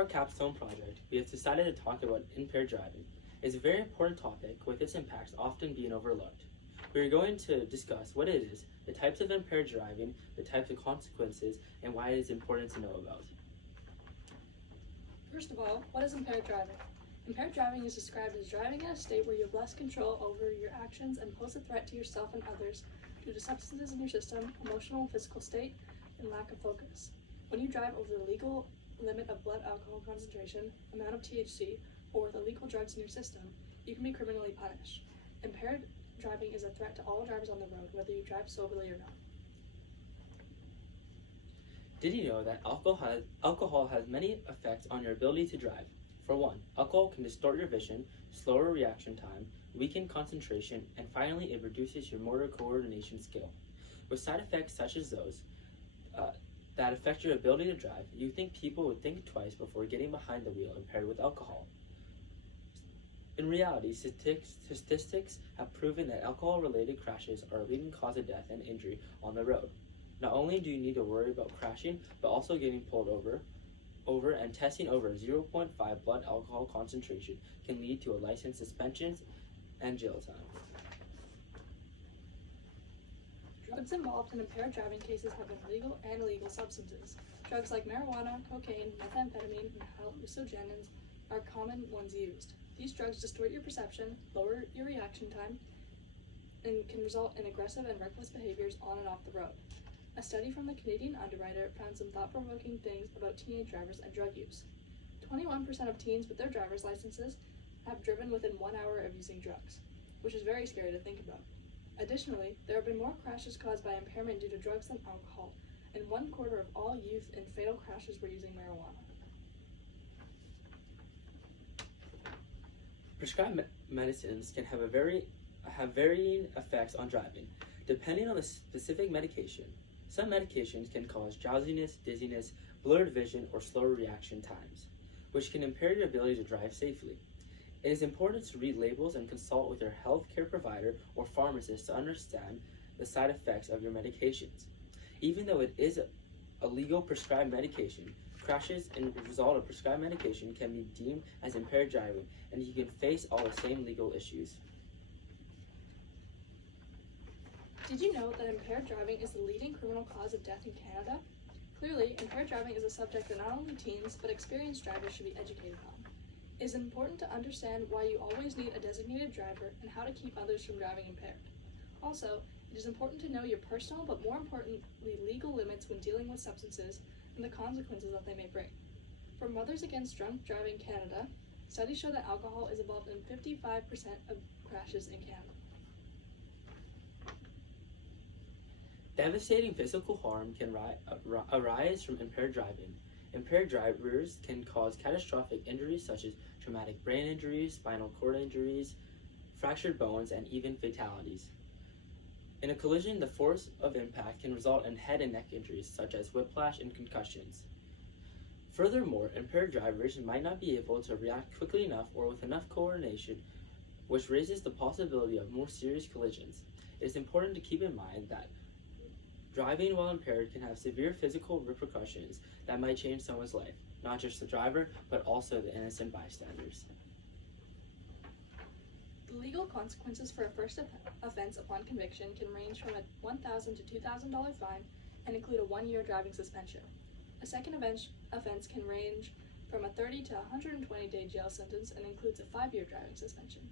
our capstone project, we have decided to talk about impaired driving. It's a very important topic with its impacts often being overlooked. We are going to discuss what it is, the types of impaired driving, the types of consequences, and why it is important to know about. First of all, what is impaired driving? Impaired driving is described as driving in a state where you have less control over your actions and pose a threat to yourself and others due to substances in your system, emotional and physical state, and lack of focus. When you drive over the legal limit of blood alcohol concentration, amount of THC, or the legal drugs in your system, you can be criminally punished. Impaired driving is a threat to all drivers on the road, whether you drive soberly or not. Did you know that alcohol has many effects on your ability to drive? For one, alcohol can distort your vision, slower reaction time, weaken concentration, and finally it reduces your motor coordination skill. With side effects such as those that affect your ability to drive, you think people would think twice before getting behind the wheel impaired with alcohol. In reality, statistics have proven that alcohol-related crashes are a leading cause of death and injury on the road. Not only do you need to worry about crashing, but also getting pulled over and testing over 0.5 blood alcohol concentration can lead to a license suspension and jail time. Drugs involved in impaired driving cases have been legal and illegal substances. Drugs like marijuana, cocaine, methamphetamine, and hallucinogens are common ones used. These drugs distort your perception, lower your reaction time, and can result in aggressive and reckless behaviors on and off the road. A study from the Canadian Underwriter found some thought-provoking things about teenage drivers and drug use. 21% of teens with their driver's licenses have driven within 1 hour of using drugs, which is very scary to think about. Additionally, there have been more crashes caused by impairment due to drugs than alcohol, and 1/4 of all youth in fatal crashes were using marijuana. Prescribed medicines can have varying effects on driving, depending on the specific medication. Some medications can cause drowsiness, dizziness, blurred vision, or slower reaction times, which can impair your ability to drive safely. It is important to read labels and consult with your healthcare provider or pharmacist to understand the side effects of your medications. Even though it is a legal prescribed medication, crashes as a result of prescribed medication can be deemed as impaired driving, and you can face all the same legal issues. Did you know that impaired driving is the leading criminal cause of death in Canada? Clearly, impaired driving is a subject that not only teens, but experienced drivers should be educated on. It is important to understand why you always need a designated driver and how to keep others from driving impaired. Also, it is important to know your personal, but more importantly, legal limits when dealing with substances and the consequences that they may bring. From Mothers Against Drunk Driving Canada, studies show that alcohol is involved in 55% of crashes in Canada. Devastating physical harm can arise from impaired driving. Impaired drivers can cause catastrophic injuries such as traumatic brain injuries, spinal cord injuries, fractured bones, and even fatalities. In a collision, the force of impact can result in head and neck injuries such as whiplash and concussions. Furthermore, impaired drivers might not be able to react quickly enough or with enough coordination, which raises the possibility of more serious collisions. It is important to keep in mind that driving while impaired can have severe physical repercussions that might change someone's life, not just the driver, but also the innocent bystanders. The legal consequences for a first offense upon conviction can range from a $1,000 to $2,000 fine and include a 1-year driving suspension. A second offense can range from a 30 to 120-day jail sentence and includes a 5-year driving suspension.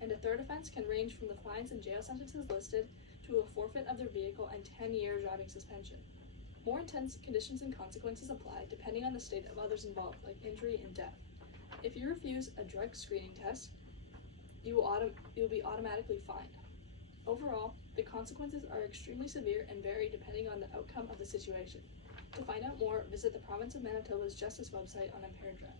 And a third offense can range from the fines and jail sentences listed to a forfeit of their vehicle and 10-year driving suspension. More intense conditions and consequences apply depending on the state of others involved, like injury and death. If you refuse a drug screening test, you will be automatically fined. Overall, the consequences are extremely severe and vary depending on the outcome of the situation. To find out more, visit the Province of Manitoba's Justice website on impaired driving.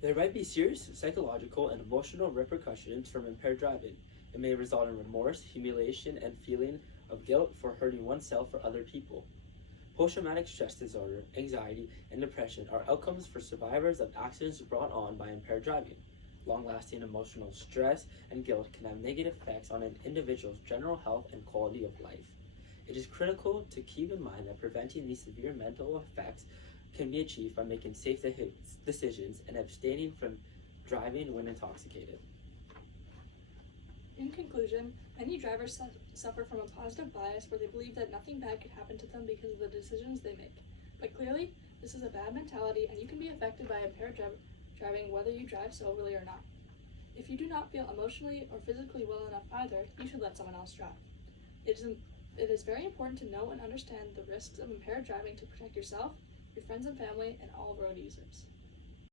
There might be serious psychological and emotional repercussions from impaired driving. It may result in remorse, humiliation, and feeling of guilt for hurting oneself or other people. Post-traumatic stress disorder, anxiety, and depression are outcomes for survivors of accidents brought on by impaired driving. Long-lasting emotional stress and guilt can have negative effects on an individual's general health and quality of life. It is critical to keep in mind that preventing these severe mental effects can be achieved by making safe decisions and abstaining from driving when intoxicated. In conclusion, many drivers suffer from a positive bias where they believe that nothing bad could happen to them because of the decisions they make. But clearly, this is a bad mentality and you can be affected by impaired driving whether you drive soberly or not. If you do not feel emotionally or physically well enough either, you should let someone else drive. It is very important to know and understand the risks of impaired driving to protect yourself, your friends and family, and all road users.